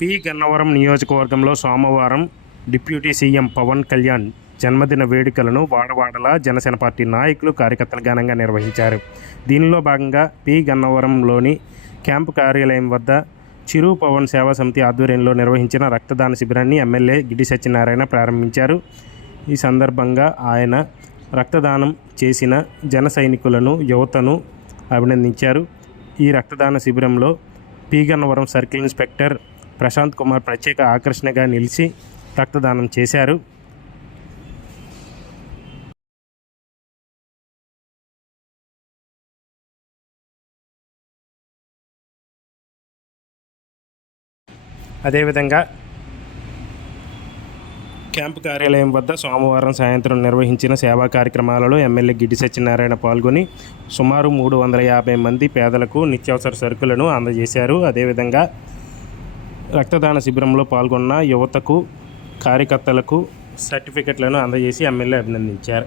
P. Gannavaram నియోజకవర్గంలో సోమవారం deputy CM Pawan Kalyan జన్మదిన వేడుకలను వాడవాడలా జనసేన పార్టీ నాయకులు కార్యకర్తలు ఘనంగా నిర్వహించారు. దీనిలో భాగంగా పి. గన్నవరంలోని క్యాంపు కార్యాలయం వద్ద చిరు పవన్ సేవా సమితి ఆధ్వర్యంలో నిర్వహించిన రక్తదాన శిబిరాన్ని ఎమ్మెల్యే గిడి సత్యనారాయణ ప్రారంభించారు. ఈ సందర్భంగా ఆయన రక్తదానం చేసిన జన సైనికులను యువతను అభినందించారు. ఈ రక్తదాన శిబిరంలో పీగన్నవరం సర్కిల్ ఇన్స్పెక్టర్ ప్రశాంత్ కుమార్ ప్రత్యేక ఆకర్షణగా నిలిచి రక్తదానం చేశారు. అదేవిధంగా క్యాంపు కార్యాలయం వద్ద సోమవారం సాయంత్రం నిర్వహించిన సేవా కార్యక్రమాలలో ఎమ్మెల్యే గిడ్డి సత్యనారాయణ పాల్గొని సుమారు మూడు వందల యాభై మంది పేదలకు నిత్యావసర సరుకులను అందజేశారు. అదేవిధంగా రక్తదాన శిబిరంలో పాల్గొన్న యువతకు కార్యకర్తలకు సర్టిఫికెట్లను అందజేసి ఎమ్మెల్యే అభినందించారు.